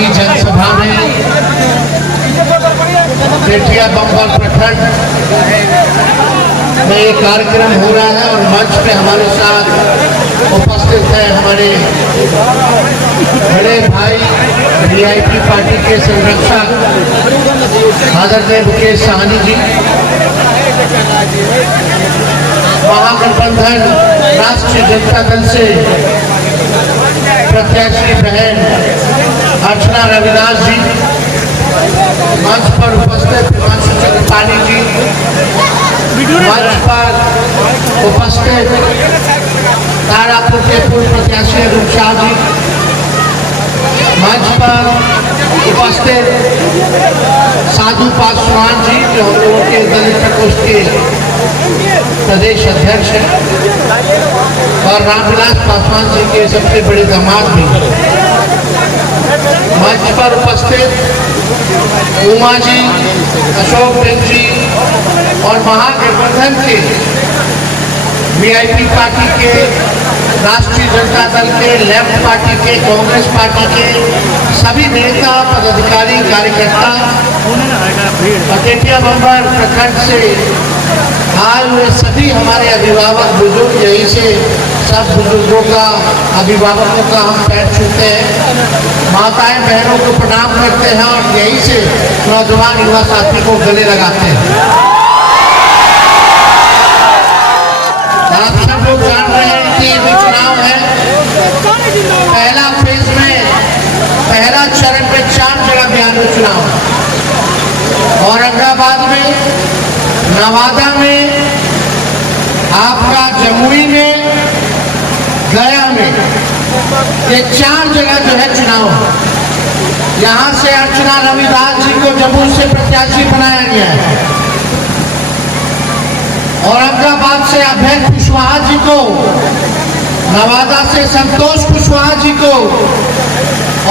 की जनसभा में बेटिया बम्बल प्रखंड में एक कार्यक्रम हो रहा है और मंच पे हमारे साथ उपस्थित है हमारे बड़े भाई वीआईपी पार्टी के संरक्षक आदरणीय मुकेश सहनी जी, महागठबंधन राष्ट्रीय जनता दल से प्रत्याशी बहन अर्चना रविदास जी, मंच पर उपस्थित हिमांशु चक्रपाणी जी, मंच पर उपस्थित तारापुर के पूर्व प्रत्याशी अरुण शाह जी, मंच पर उपस्थित साधु पासवान जी जो हम लोगों के दलित प्रकोष्ठ के प्रदेश अध्यक्ष हैं, और रामविलास पासवान जी के सबसे बड़े दामाद भी। मंच पर उपस्थित उमा जी, अशोक सिंह जी और महागठबंधन के वीआईपी पार्टी के, राष्ट्रीय जनता दल के, लेफ्ट पार्टी के, कांग्रेस पार्टी के सभी नेता, पदाधिकारी, कार्यकर्ता, बेटिया बम्बल प्रखंड से आए हुए सभी हमारे अभिभावक बुजुर्ग, यही से सब बुजुर्गों का, अभिभावकों का हम पैर छूते हैं, माताएं बहनों को प्रणाम करते हैं और यही से नौजवान युवा साथी को गले लगाते हैं। आप सब लोग जान रहे हैं कि ये चुनाव है, पहला फेज में पहला चरण में 4 जगह बयान चुनाव, औरंगाबाद में, नवादा में, आपका जमुई में, गया में, ये 4 जगह जो है चुनाव। यहाँ से अर्चना रविदास जी को जमुई से प्रत्याशी बनाया गया है, औरंगाबाद से अभय कुशवाहा जी को, नवादा से संतोष कुशवाहा जी को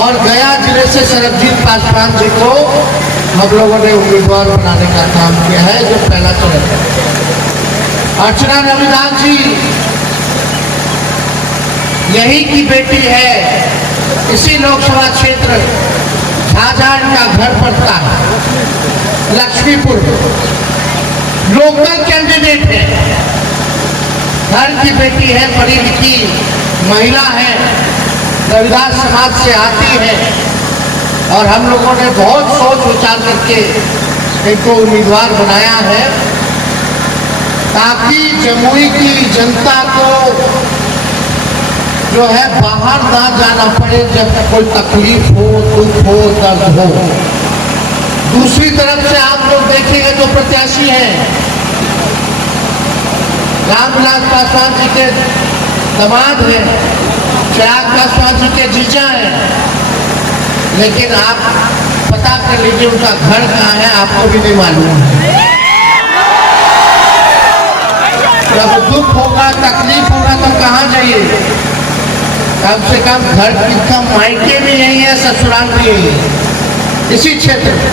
और गया जिले से सरबजीत पासवान जी को हम लोगों ने उम्मीदवार बनाने का काम किया है, जो पहला चरण है। अर्चना रविदास जी यही की बेटी है, इसी लोकसभा क्षेत्र झाझाड़ का घर पड़ता है, लक्ष्मीपुर, लोकल कैंडिडेट है, घर की बेटी है, पढ़ी लिखी महिला है, रविदास समाज से आती है और हम लोगों ने बहुत सोच विचार करके इनको उम्मीदवार बनाया है ताकि जमुई की जनता को जो है बाहर ना जाना पड़े जब कोई तकलीफ हो, दुख हो, दर्द हो। दूसरी तरफ से आप लोग देखेंगे जो प्रत्याशी हैं, रामविलास पासवान जी के दामाद हैं, चिराग पासवान जी के जीजा हैं, लेकिन आप पता कर लीजिए उनका घर कहाँ है, आपको भी नहीं मालूम है। जब दुख होगा, तकलीफ होगा तो कहाँ जाइए? कम से कम घर का मायके भी यही है, ससुराल भी यही है, इसी क्षेत्र में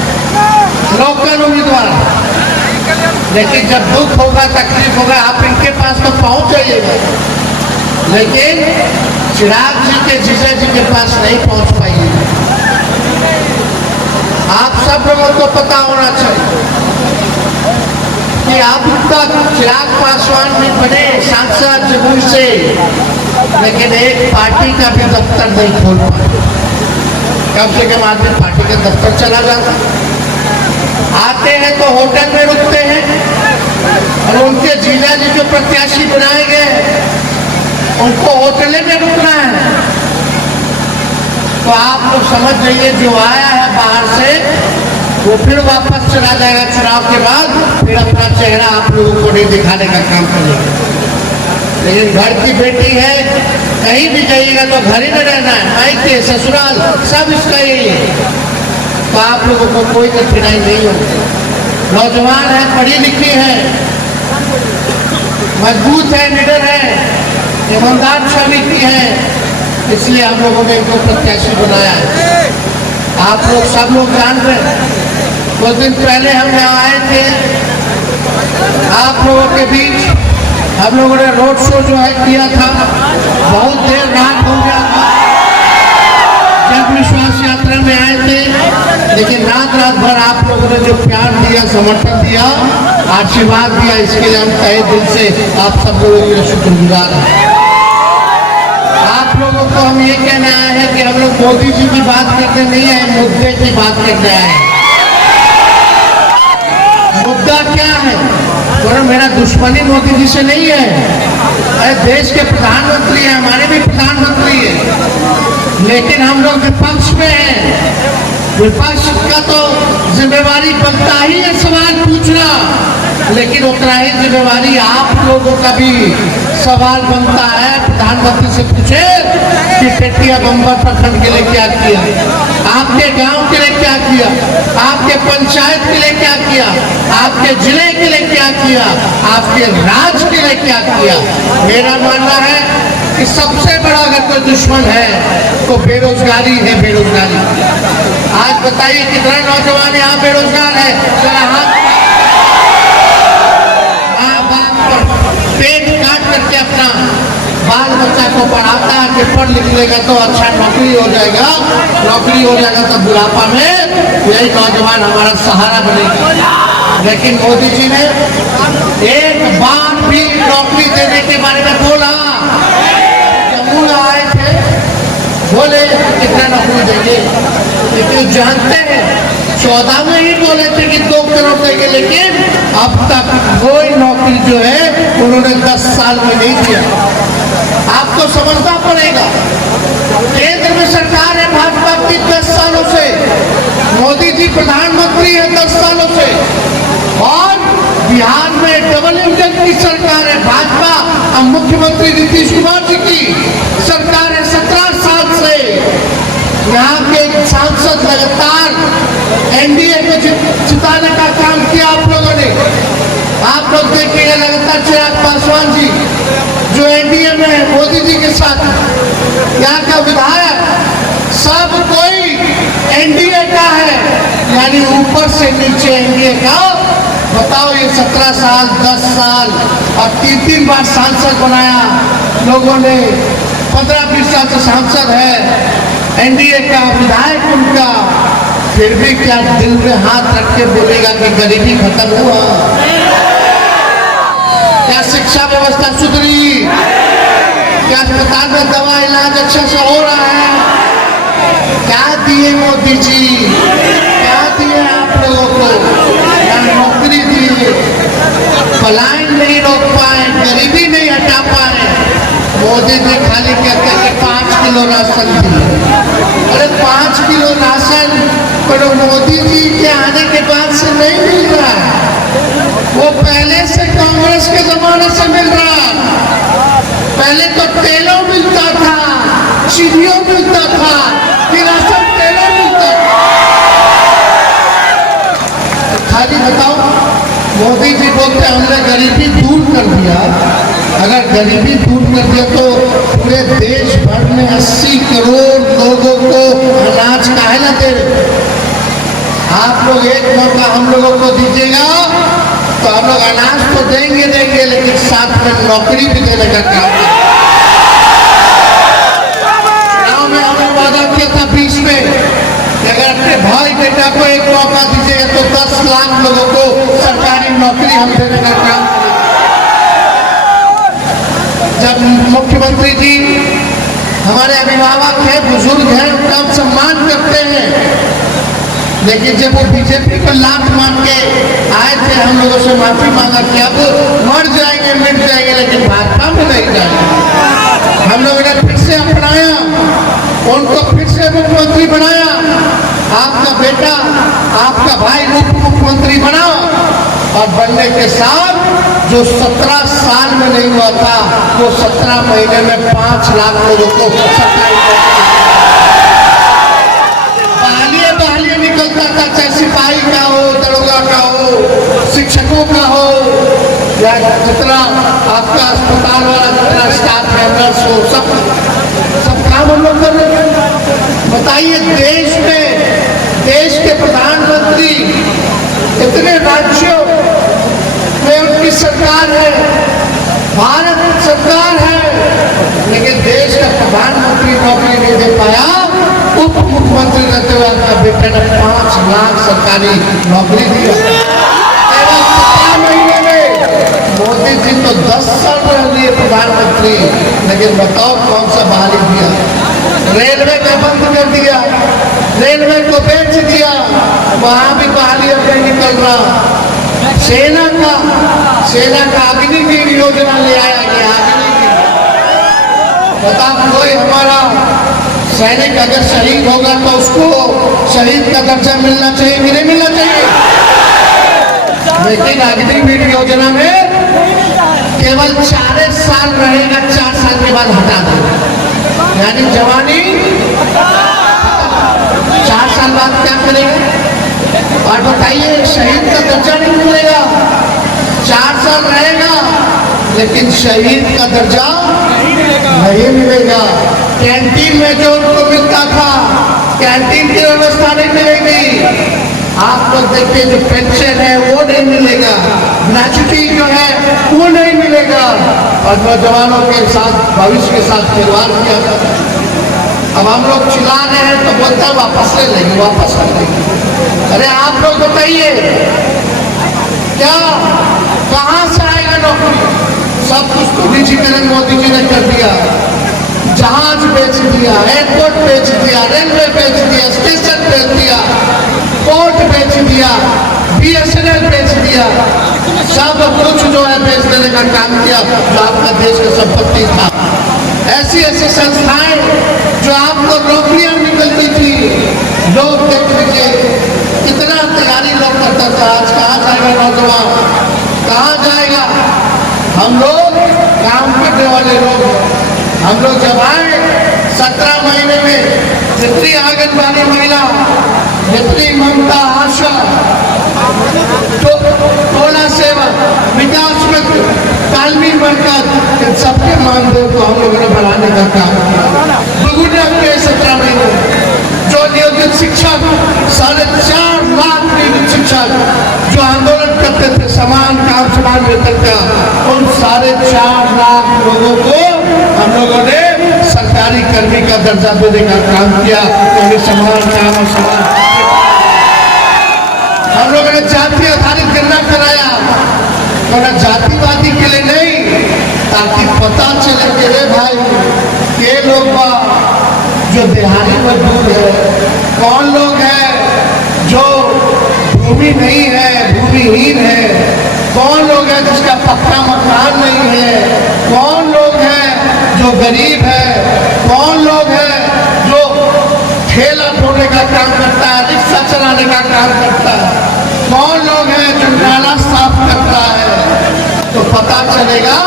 लोकल उम्मीदवार। लेकिन जब दुख होगा, तकलीफ होगा, आप इनके पास तो पहुंच जाइएगा, लेकिन चिराग जी के जीजा जी के पास नहीं पहुंच पाइएगा। आप सब लोगों को पता होना चाहिए कि आप तक चिराग पासवान भी बने सांसद जमुई से, लेकिन एक पार्टी का भी दफ्तर नहीं खोल पाए। कम से कम आदमी पार्टी का दफ्तर चला जाता, आते हैं तो होटल में रुकते हैं और उनके जीजा जी जो प्रत्याशी बनाए गए उनको होटल में रुकना है। तो आप लोग समझ जाइए जो आया है बाहर से वो फिर वापस चला जाएगा चुनाव के बाद, फिर अपना चेहरा आप लोगों को नहीं दिखाने का काम करेगा। लेकिन घर की बेटी है, कहीं भी जाइएगा तो घर ही में रहना है, मायके ससुराल सब इसका यही है, तो आप लोगों को कोई कठिनाई नहीं होगी। नौजवान है, पढ़ी लिखी है, मजबूत है, निडर है, ईमानदार छवि की है, इसलिए हम लोगों ने इनको प्रत्याशी बनाया है। आप लोग सब लोग जान रहे हैं, 2 दिन पहले हम यहाँ आए थे, आप लोगों के बीच हम लोगों ने रोड शो जो है किया था, बहुत देर रात हो गया था, जन विश्वास यात्रा में आए थे, लेकिन रात भर आप लोगों ने जो प्यार दिया, समर्थन दिया, आशीर्वाद दिया, इसके लिए हम तहे दिल से आप सब लोगों के शुक्रगुजार हैं। आप लोगों को हम ये कहना आए हैं कि हम लोग मोदी जी की बात करने नहीं आए, मुद्दे की बात करने आए हैं। मुद्दा क्या है? तो मेरा दुश्मनी मोदी जी से नहीं है। अरे देश के प्रधानमंत्री हैं, हमारे भी प्रधानमंत्री हैं, लेकिन हम लोग विपक्ष में हैं। विपक्ष का तो जिम्मेवारी बनता ही है सवाल पूछना, लेकिन उतना ही जिम्मेवारी आप लोगों का भी सवाल बनता है। प्रधानमंत्री से पूछे कि टेटिया बम्बर प्रखंड के लिए क्या किया, आपके गांव के लिए क्या किया, आपके पंचायत के लिए क्या किया, आपके जिले के लिए क्या किया, आपके राज्य के लिए क्या किया। मेरा मानना है कि सबसे बड़ा अगर कोई दुश्मन है तो बेरोजगारी है, बेरोजगारी। आज बताइए कितना नौजवान यहाँ बेरोजगार है? जरा हाथ पेट काट करके अपना बाल बच्चा को पढ़ाता है कि पढ़ लिख लेगा तो अच्छा नौकरी हो जाएगा, नौकरी हो जाएगा तो बुढ़ापा में यही नौजवान हमारा सहारा बनेगा। लेकिन मोदी जी ने एक बार भी नौकरी देने के बारे में बोला? जम्मू आए थे, बोले कितना नौकरी देंगे, लेकिन जानते हैं 14 में ही बोले थे कि 2 करोड़ देंगे, लेकिन अब तक कोई नौकरी जो है उन्होंने 10 साल में नहीं दिया। आपको समझना पड़ेगा, केंद्र में सरकार है भाजपा की 10 सालों से, मोदी जी प्रधानमंत्री है 10 सालों से, और बिहार में डबल इंजन की सरकार है भाजपा, अब मुख्यमंत्री नीतीश कुमार जी की सरकार है 17 साल से। यहाँ के सांसद लगातार एनडीए को जिताने का काम किया आप लोगों ने। आप लोग देखिए लगातार चिराग पासवान जी जो एनडीए में है मोदी जी के साथ, यहाँ का विधायक सब कोई एनडीए का है, यानी ऊपर से नीचे एनडीए का। बताओ ये 17 साल 10 साल और 3 बार सांसद बनाया लोगों ने, 15-20 साल से सांसद है एनडीए का, विधायक उनका, फिर भी क्या दिल में हाथ रख के बोलेगा कि गरीबी खत्म हुआ? क्या शिक्षा व्यवस्था सुधरी? क्या अस्पताल में दवा इलाज अच्छा से हो रहा है? क्या दिए मोदी जी? क्या दिए आप लोगों को? क्या नौकरी दिए? पलायन नहीं रोक पाए, गरीबी नहीं हटा पाए। मोदी जी खाली कहते हैं कि 5 किलो राशन दिए। अरे 5 किलो राशन पर मोदी जी के आने के बाद से नहीं मिल रहा है, वो पहले से कांग्रेस के जमाने से मिल रहा है। पहले तो तेलों मिलता था, चीनियों मिलता था, फिर राशन तेलों मिलता था। खाली बताओ, मोदी जी बोलते हमने गरीबी दूर कर दिया। अगर गरीबी दूर कर दिया तो पूरे देश भर में 80 करोड़ लोगों को अनाज काहे ना दे रहे? आप लोग एक मौका हम लोगों को दीजिएगा तो हम लोग अनाज तो देंगे, लेकिन साथ में नौकरी भी देने का काम करेंगे। गाँव में हमने वादा किया था 20 में कि अगर अपने भाई बेटा को एक मौका दीजिएगा तो 10 लाख लोगों को सरकारी नौकरी हम देने का काम करेंगे। जब मुख्यमंत्री जी हमारे अभिभावक हैं, बुजुर्ग हैं, उनका हम सम्मान करते हैं, लेकिन जब वो बीजेपी को लात मान के आए थे हम लोगों से माफी मांगा कि अब मर जाएंगे मिट जाएंगे, लेकिन भाजपा में नहीं जाएंगे। हम लोगों ने फिर से अपनाया, उनको फिर से मुख्यमंत्री बनाया। आपका बेटा, आपका भाई उप मुख्यमंत्री बना, और बनने के साथ जो 17 साल में नहीं हुआ था वो 17 महीने में 5 लाख लोगों को सरकारी बहालिए निकलता था, चाहे सिपाही का हो, दरोगा का हो, शिक्षकों का हो, या जितना आपका अस्पताल वाला जितना स्टाफ है, नर्स हो, सब काम हम लोग कर रहे हैं। बताइए देश में, देश के प्रधानमंत्री इतने राज्यों में उनकी सरकार है, भारत सरकार है, लेकिन देश का प्रधानमंत्री नौकरी नहीं दे पाया, उप मुख्यमंत्री गवर्नमेंट ने 5 लाख सरकारी नौकरी दिया। केवल 17 महीने में मोदी जी तो 10 साल रह लिए प्रधानमंत्री, लेकिन बताओ कौन सा बहाली दिया? रेलवे को बंद कर दिया, रेलवे को बेच दिया, वहां भी बहाली अब नहीं निकल रहा। सेना का अग्निवीर योजना ले आया गया, अग्निवीर। बताओ कोई हमारा सैनिक अगर शहीद होगा तो उसको शहीद का दर्जा मिलना चाहिए कि नहीं मिलना चाहिए? लेकिन अग्निवीर योजना में केवल 4 साल रहेगा, 4 साल के बाद हटा देगा, यानी जवानी 4 साल बाद क्या करेगा? और बताइए, शहीद का दर्जा नहीं मिलेगा, 4 साल रहेगा, लेकिन शहीद का दर्जा नहीं मिलेगा। कैंटीन में जो उनको मिलता था, कैंटीन की व्यवस्था नहीं मिलेगी। आप लोग देखिए, जो पेंशन है वो नहीं मिलेगा, ग्रेच्युटी जो है वो नहीं मिलेगा, और नौजवानों के साथ, भविष्य के साथ खिलवाड़ किया जाता है। अब हम लोग चिल्ला रहे हैं तो बोलता है वापस ले लेंगे, वापस कर लेंगे। अरे आप लोग बताइए, क्या कहां से आएगा नौकरी? सब कुछ तो निजीकरण मोदी जी ने कर दिया, जहाज बेच दिया, एयरपोर्ट बेच दिया, रेलवे बेच दिया, स्टेशन बेच दिया, पोर्ट बेच दिया, BSNL बेच दिया, सब कुछ जो है बेच देने का काम किया जो आपका देश की संपत्ति था। ऐसी ऐसी संस्थाएं जो आपको नौकरियां निकलती थी, लोग देख लीजिए कितना तैयारी लोग करता था। आज कहाँ जाएगा नौजवान, कहाँ जाएगा? हम लोग काम करने वाले लोग, हम लोग जब आए 17 महीने में जितनी आंगनबाड़ी महिला, जितनी ममता, आशा, टोला सेवा, विकास मित्र, तालमीन मरकज, इन सबके मानदेय को हम लोगों ने बढ़ाने का काम किया। दुगुने के 17 महीने जो नियोजित शिक्षक, 4.5 लाख नियोजित शिक्षक जो आंदोलन करते थे समान काम समान वेतन का, उन 4.5 लाख लोगों को हम लोगों ने सरकारी कर्मी का दर्जा देने का काम किया, क्योंकि समान काम और समान। हम लोगों ने जाति आधारित गणना कराया, और जातिवादी के लिए नहीं, ताकि पता चले कि रे भाई ये लोग जो देहाती मजदूर है, कौन लोग हैं जो भूमि नहीं है, भूमिहीन है, कौन लोग हैं जिसका पक्का मकान नहीं है, कौन लोग हैं जो गरीब है, कौन लोग हैं जो ठेला ढोने का काम करता है, रिक्शा चलाने का काम करता है, कौन लोग हैं जो नाला साफ करता है, तो पता चलेगा।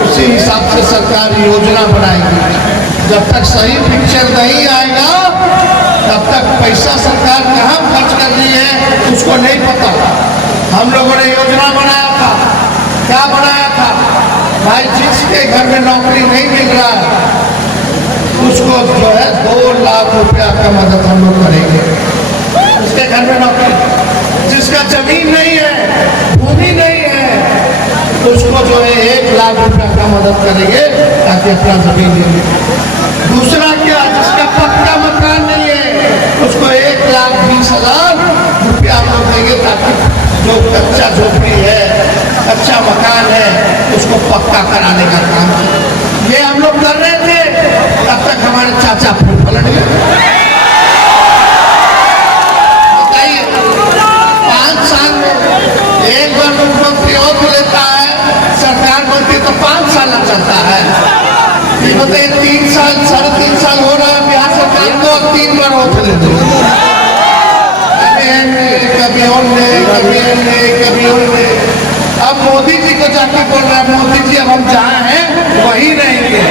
उसी हिसाब से सरकार योजना बनाएगी। जब तक सही पिक्चर नहीं आएगा तब तक पैसा सरकार कहाँ खर्च कर रही है उसको नहीं पता। हम लोगों ने योजना बनाया था, क्या बनाया था भाई? जिसके घर में नौकरी नहीं मिल रहा है उसको जो है 2 लाख रुपया का मदद हम लोग करेंगे। उसके घर में नौकरी, जिसका जमीन नहीं है, भूमि नहीं है, उसको जो है 1 लाख रुपया का मदद करेंगे ताकि अपना जमीन ले। दूसरा क्या, जिसका पक्का मकान नहीं है उसको 1,20,000 रुपया हम लोग देंगे, ताकि जो कच्चा झोपड़ी है, कच्चा मकान है, उसको पक्का कराने का काम। ये हम लोग कर रहे थे, तब तक हमारे चाचा फूल पलट गए। बताइए, 5 साल में एक बार मुख्यमंत्री और लेता है, सरकार बनती तो 5 साल लग जाता है। ये बताइए, 3 साल 3.5 साल हो रहा है बिहार सरकार को, 3 बार होते लेते, कभी होने, कभी होने। अब मोदी जी को जाके बोल रहा है, मोदी जी अब हम जहाँ हैं वहीं रहेंगे।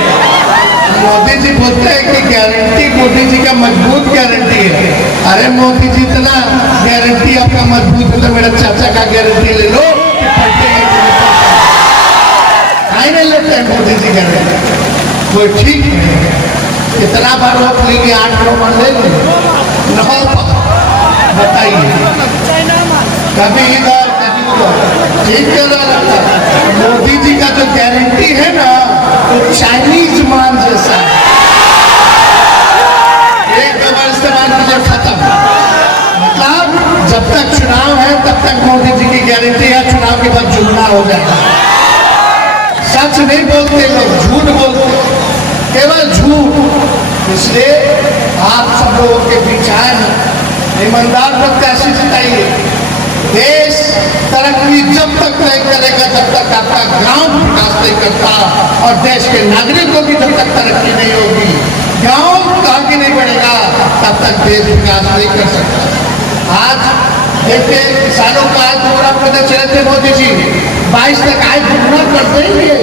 मोदी जी बोलते हैं कि गारंटी मोदी जी का मजबूत गारंटी है। अरे मोदी जी इतना गारंटी आपका मजबूत है तो मेरे चाचा का गारंटी ले लो कि आई नहीं लेते हैं मोदी जी गारंटी। कोई ठीक है, कितना बार रोक लेंगे? 8-9 बार ले लेंगे, 9 बार। बताइए, कभी इधर कभी उधर, ठीक कर रहा है। मोदी जी का जो गारंटी है ना, वो चाइनीज मान जैसा है। एक बार इस्तेमाल कीजिए, खत्म। जब तक चुनाव है तब तक मोदी जी की गारंटी है चुनाव के बाद जुगना हो जाएगा। सच नहीं बोलते लोग, झूठ बोलते, केवल झूठ। इसलिए आप सब लोगों के बीच आए हैं, ईमानदार प्रत्याशी जिताइए। देश तरक्की जब तक नहीं करेगा जब तक आपका गांव विकास नहीं करता, और देश के नागरिकों की जब तक तरक्की नहीं होगी, गांव आगे नहीं बढ़ेगा, तब तक देश विकास नहीं कर सकता। आज देखते किसानों का आज पूरा प्रदर्शन चले थे मोदी जी, 22 तक आय दुगुना कर देंगे।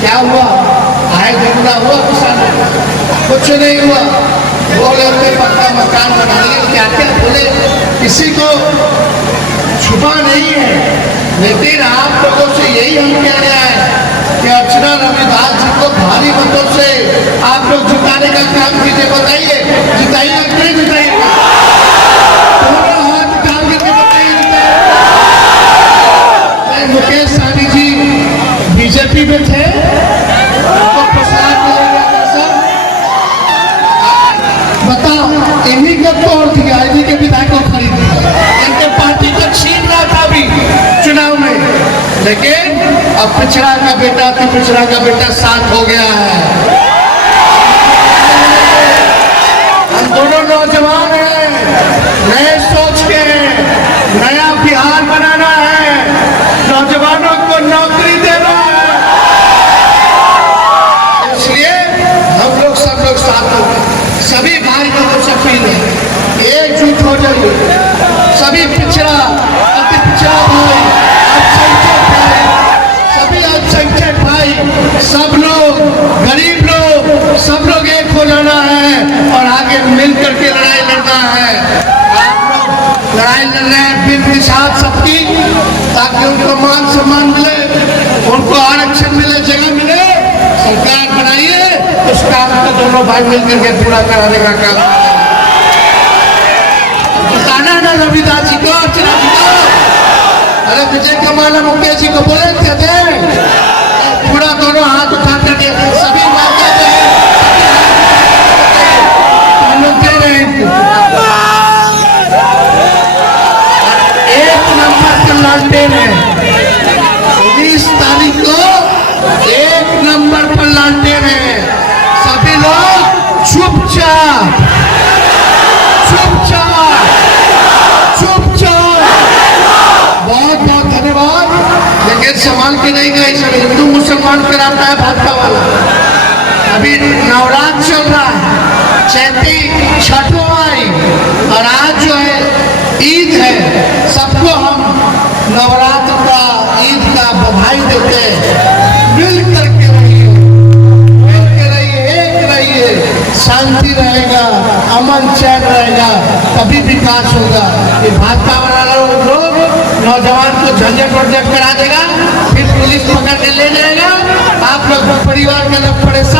क्या हुआ? आय दुगुना हुआ किसानों को? कुछ नहीं हुआ। बोले उनके पक्का मकान बना लिए, क्या क्या बोले, किसी को छुपा नहीं है। लेकिन आप लोगों से यही हम कह रहे हैं कि अर्चना रविदास जी को भारी मतों से आप लोग जिताने का काम कीजिए। बताइए जिताइए कि नहीं जिताइए? हाथ डाल के बताइए। मुकेश सहनी जी बीजेपी में थे, उनको प्रसाद मिलेगा कैसा? बताओ, इन्हीं को तोड़ दिया, इन्हीं के विधायकों को खरीद दिया, इनके पार्टी को छीन रहा था अभी चुनाव में। लेकिन अब पिछड़ा का बेटा तो पिछड़ा का बेटा साथ हो गया है। हम दोनों नौजवान हैं, नए सोच के हैं, नया बिहार बनाना है, नौजवानों को नौकरी देना है। इसलिए हम लोग सब लोग साथ हो गए। सभी भाई लोगों से अपील है, एकजुट हो जाइए। सभी पिछड़ा, अति पिछड़ा भाई, अल्पसंख्यक भाई, सभी अल्पसंख्यक भाई, सब लोग, गरीब लोग, सब लोग एक हो जाना है और आगे मिल करके लड़ाई लड़ना है। आप लोग लड़ाई लड़ रहे हैं बेमिसाल सबकी, ताकि उनको मान सम्मान मिले, उनको आरक्षण मिले, जगह मिले। सरकार बनाइए, उस काम को दोनों भाई मिलकर के पूरा कराने का काम। जिताना ना रविदास जी को, अर्चना जी को। अरे विजय कमाल मुकेश जी को बोले थे पूरा दोनों हाथ उठा करके सभी हम लोग दे रहे हैं। 1 नंबर पर लालटेन है, 19 तारीख को 1 नंबर पर लालटेन है। सभी लोग चुपचाप चुपचाप चुपचाप। बहुत बहुत धन्यवाद। लेकिन संभाल के नहीं गए, सब हिंदू मुसलमान कराता है भाजपा वाला। अभी नवरात्र चल रहा है, चैती छठों आई, और आज जो है ईद है। सबको हम नवरात्र का, ईद का बधाई देते हैं। मिल करके रहिए, मिल के रहिए, एक रहिए, शांति रहेगा, अमन चैन रहेगा, तभी विकास होगा। ये भाजपा वाला लोग नौजवान को झंझट वंझट करा देगा, फिर पुलिस पकड़ के ले जाएगा, आप लोग परिवार के लोग परेशान